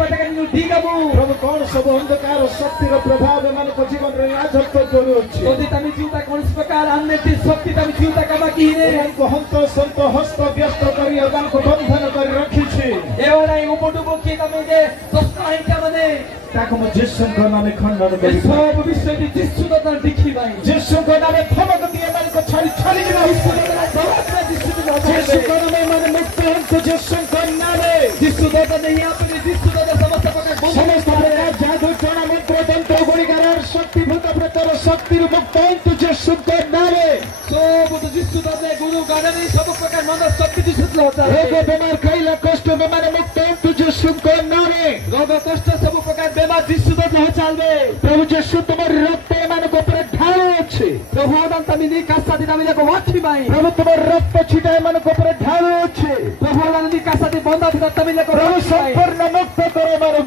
प्रभु कौन सब अंधकार शक्तिर प्रभाव एमानक जीवन रे राजत्व करूछि यदि तमी जीवता कोनस प्रकार अन्यति शक्ति तमी जीवता कमा किने एमानक हंत संत हस्त व्यस्त करी एमानक बंधन करी रखिछि एवढा उपटुको के तमी जे दस्ताहिका माने ताको म जिसुको नामे खण्डन करी सब विषयति जिसुको त देखि भाइ जिसुको नामे थमक दिए एमानक छाडी छाडी जिसुको नामे माने मुक्त हंत जिसुको नामे जिसु दाता नहीं अपने जिसु दाता समस्त प्रकार जादू चोणा मंत्र तंत्र गुणिकार शक्तिभूत प्रकार शक्ति मुक्त हंत जिसुको नामे सब जिसु दाता गुरु गाने सब प्रकार मन शक्ति जिसु होता है रोग बीमार खैला कष्ट बीमार मुक्त हंत जिसुको नामे रोग कष्ट सब प्रकार बीमार जिसु दाता चालबे प्रभु जिसु तुम्हारे रक्त एमानक ऊपर ढालो अछि प्रभु आदम तमिनी कासादी नामिले को वाठी भाई प्रभु तुम्हारे रक्त छिटा एमानक ऊपर ढालो अछि प्रभु आदम कासादी बंदा भितर तमिले को प्रभु संपूर्ण मुक्त करे एमानक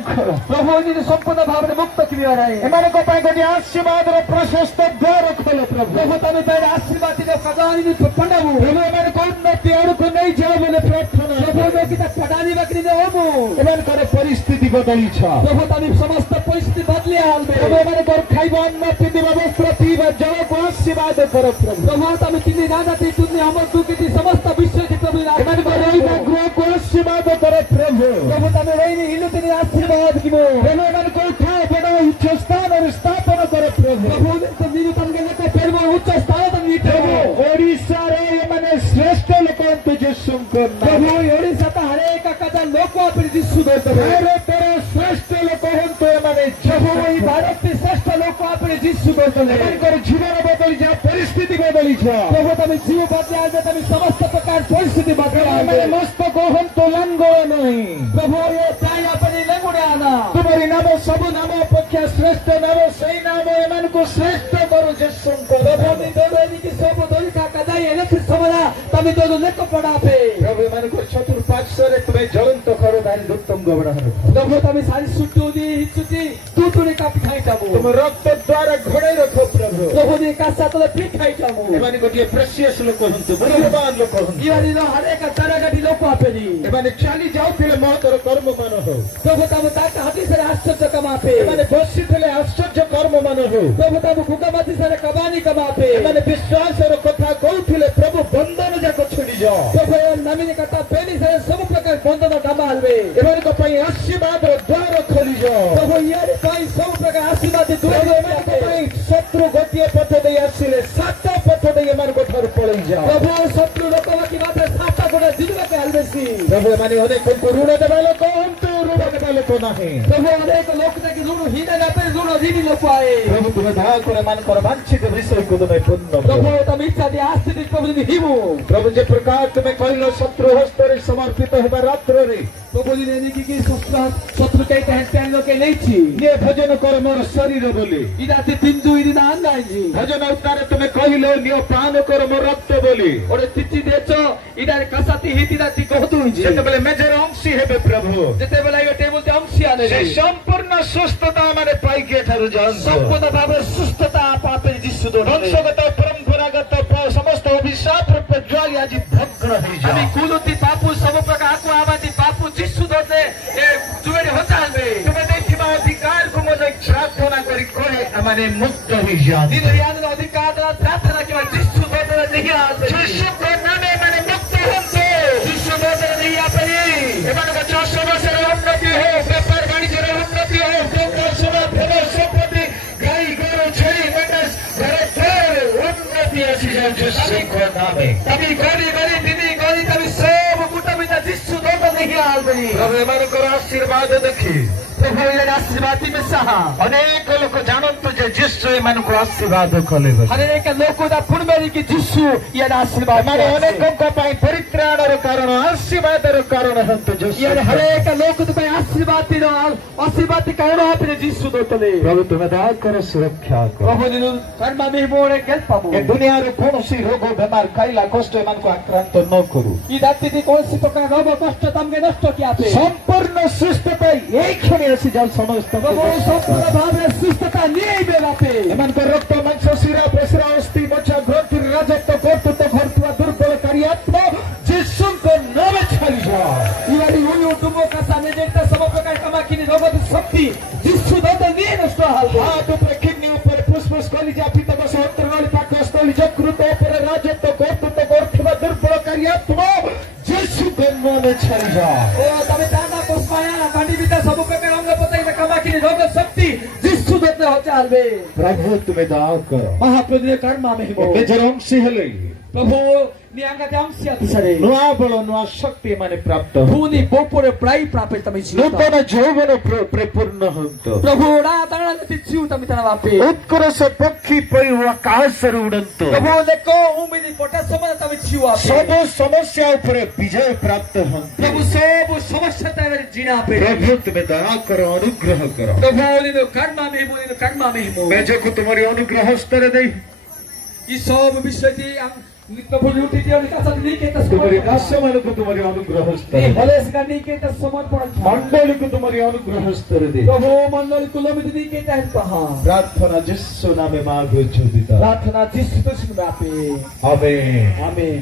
प्रभु नि संपूर्ण भावरे मुक्त किया रे एमानक ପାଇଁ गोटे आशीर्वाद ର प्रशस्त द्वार खोलो प्रभु प्रभु तमे तेरे आशीर्वाद दे खजानी नि पंडाबु प्रभु एमानक उन्नति आड़को नहीं जाओ बोले प्रार्थना प्रभु ने किता पडानी बकरी दे ओमु एमानक परिस्थिति बदली छ प्रभु तमे समस्त परिस्थिति बदली हालबे प्रभु एमानक खाइबा अन्न पिंदिबा वस्त्र पीबा जल को आशीर्वाद करो प्रभु प्रभु तमे तिनी नानाती तुनी हमर दुखिति समस्त विषय के प्रभु एमानक रहिबा गृह को आशीर्वाद करो प्रभु प्रभु तमे रहिनी हिलु तिनी आशीर्वाद किबो प्रभु एमानक उठा बड़ा उच्च स्थान और स्थापन करो प्रभु प्रभु तो जीव तमके लेके फेरबो उच्च स्थान तम प्रभु ओडिसा रे एमाने श्रेष्ठ लोक जिसुको प्रभु ओडिसा त हरेक कथा लोक अपने जिसु दोते भारत रे श्रेष्ठ लोक हंतो एमाने प्रभु ई भारत के श्रेष्ठ लोक अपने जिसु दोते एमानकर जीवन बदली जा परिस्थिति बदली छ प्रभु तमे जीव बदली आले तमे समस्त प्रकार परिस्थिति बदली एमाने मस्तक हंतो लंगो नहीं प्रभु ये प्राय अपने लंगोडे आना तुम्हारी नाम सब नाम अपेक्षा श्रेष्ठ नाम सही नाम एमानको श्रेष्ठ करो जिसुको प्रभु नि दोनी की सब दोनी का कदाई एले समरा तमे दोनो लेक पडापे प्रभु एमानको चतुर्पार्श्व रे तुम्हें ज्वलंत करो दानी उत्तम गबड़ा प्रभु तमे सारी सुटुदी हिचुती तुतुनी का पिठाई जाबो तुम रक्त द्वारा घोड़े रखो प्रभु प्रभु ने का साथ पिठाई जाबो एमाने गोटे प्रेशियस लोक हंतो मूल्यवान लोक हंतो इवानी लो हरेक तरगटी लोक आपेनी एमाने चाली जाउथिले महतर कर्म मान हो प्रभु तमे ताका हाथी से आश्चर्य कमापे एमाने बसिथिले आश्चर्य कर्म मान हो प्रभु तमे भूकमाती से कबानी कमापे एमाने विश्वास रो कथा कहउथिले प्रभु बंधन जाक छोड़ी जाओ प्रभु नमिनी कथा पेनी से सब प्रकार बंधन डमालबे एमाने को पई आशीर्वाद रो द्वार खोली जाओ प्रभु यारी पई सब प्रकार आशीर्वाद द्वार एमाने को पई शत्रु गोटिए पथ दे आसीले सात पथ दे एमाने को थर पळई जाओ प्रभु शत्रु लोकवाकी मात्र सात गोटा जिदवा के हालबेसी प्रभु एमाने अनेक को ऋण देबा लोक हंतो ऋण देबा लोक नाही प्रभु अनेक लोक तक ऋण हीना जाते ऋण दीदी लोक आए प्रभु तुम दया करे मानकर वांछित विषय को तुम्हें पूर्ण प्रभु तमे इच्छा दे आस्थित प्रभु नि हिमो प्रभु जे प्रकार तुम्हें कहलो शत्रु हस्त रे समर्पित हेबा रात्र रे प्रभु नि नेनी की शत्रु के कहते लोग के नहीं छी ये भजन कर मोर शरीर बोली इदाते तिंजु इदिना अंगाजी भजन उतार तुम्हें कहलो नियो पान कर मोर रक्त बोली ओरे तिति देचो इदारे कसाती हितिदाती कहतु जी जेते बेले मेजर अंशी हेबे प्रभु जेते बेले यो टेबल ते अंशी आने से संपूर्ण सुस्थता माने पाई के थारु जान संपूर्ण भावे सुस्थता पापे जिसु दो वंशगत परंपरागत समस्त अभिशाप रूप ज्वाली आज भग्न हो जाए आमी कुलुती पापु सब प्रकार आकु आवादी पापु जिसु दोते ए जुवेरे होतालबे तुम्हें देखिबा अधिकार को मोजे प्रार्थना करी कोहे माने मुक्त हो जाए दिन याद अधिकार प्रार्थना के जिसु दोते नहीं आते जिसु को नामे माने मुक्त होते जिसु दोते नहीं आते एमान का चाष बसर उन्नति हो व्यापार वाणिज्य रे उन्नति हो डॉक्टर सेवा भलो संपत्ति गाई गोरु छेरी मेंढस घरे फेर उन्नति आसी जाए जिसु को नामे तभी गरी गरी दिनी गरी तभी सब कुटा बिना जिसु दोते नहीं आते प्रभु एमान को आशीर्वाद देखी प्रभु ये आशीर्वाद में सहा अनेक लोक जानंतु जे जिसु एमान को आशीर्वाद कले हरेक लोक दा पुणमेरी की जिसु ये आशीर्वाद माने अनेक को पाई परित्राण रो कारण आशीर्वाद रो कारण हंत जिसु ये हरेक लोक तो पाई आशीर्वाद रो आशीर्वाद कारण आपने जिसु दोतले प्रभु तुम्हें दया करो सुरक्षा करो प्रभु दिनु कर्मा में मोरे के पाबो ए दुनिया रे कोनोसी रोग बीमार काइला कष्ट एमान को आक्रांत न करू ई दाती दी कोनसी प्रकार रोग कष्ट तमके नष्ट किया पे संपूर्ण सुस्थता एक क्षण आसी जाल समस्त प्रभु संपूर्ण भावे सुस्थता नहीं बेलापे एमान को रक्त मांस शिरा पेशरा अस्थि मज्जा ग्रंथि राजत्व कर्तृत्व भरतुआ दुर्बल कार्यात्मा जिसु को नाम छाली जा इवारी हुनु तुमो का साने जे Kita semua perkara kama kini rogo शक्ति जिसु दत्त निये नष्ट हाल्दो हात ऊपर किडनी ऊपर फुसफुस कलिजा पित्त सहस्त्र नली पाकस्थली जकृत ऊपर राजत्व कर्तृत्व गोर्ठमा दुर्बल कार्यात्म जिसुको नाममा छाडी जाओ ओ तपाईं जान्दा पुष्पाया पानी बिता सब प्रकार अंग पतैले कमा किनी रोग शक्ति जिसु दत्त हचाल्बे प्रभु तुम्हें दान करो महाप्रभु ने कर्म में हिमो बेजरंसी हेले प्रभु नियांगा त्यांसिया तिसरे नुआ बल नुआ शक्ति माने प्राप्त भूनि बोपोरे प्राई प्राप्त तमी छि नूतन जौवन परिपूर्ण हन्तो प्रभु रा ताना तिछु तमी तना बापे उत्कर्ष पक्षी पै आकाश उडन्तो प्रभु देखो उमिदी पोटा समय तमी छु आपे सब समस्या ऊपर विजय प्राप्त हन्तो प्रभु सब समस्या तारे जिना पे प्रभु तुम्हें दया करो अनुग्रह करो प्रभु निनो कर्म में हिमो मैं जो तुम्हारी अनुग्रह स्तर दे ई सब विषय थी प्रभु लुटी दियो निकास निके त तुम्हारी दास्यमान को तुम्हारी अनुग्रह स्तर हलेस का निके त समर्पण मंडली को तुम्हारी अनुग्रह स्तर दे प्रभु मंडली को लोमित निके त पहा प्रार्थना जिसु नामे मांगो छुदिता प्रार्थना जिसु तो सुन बापे आमेन आमेन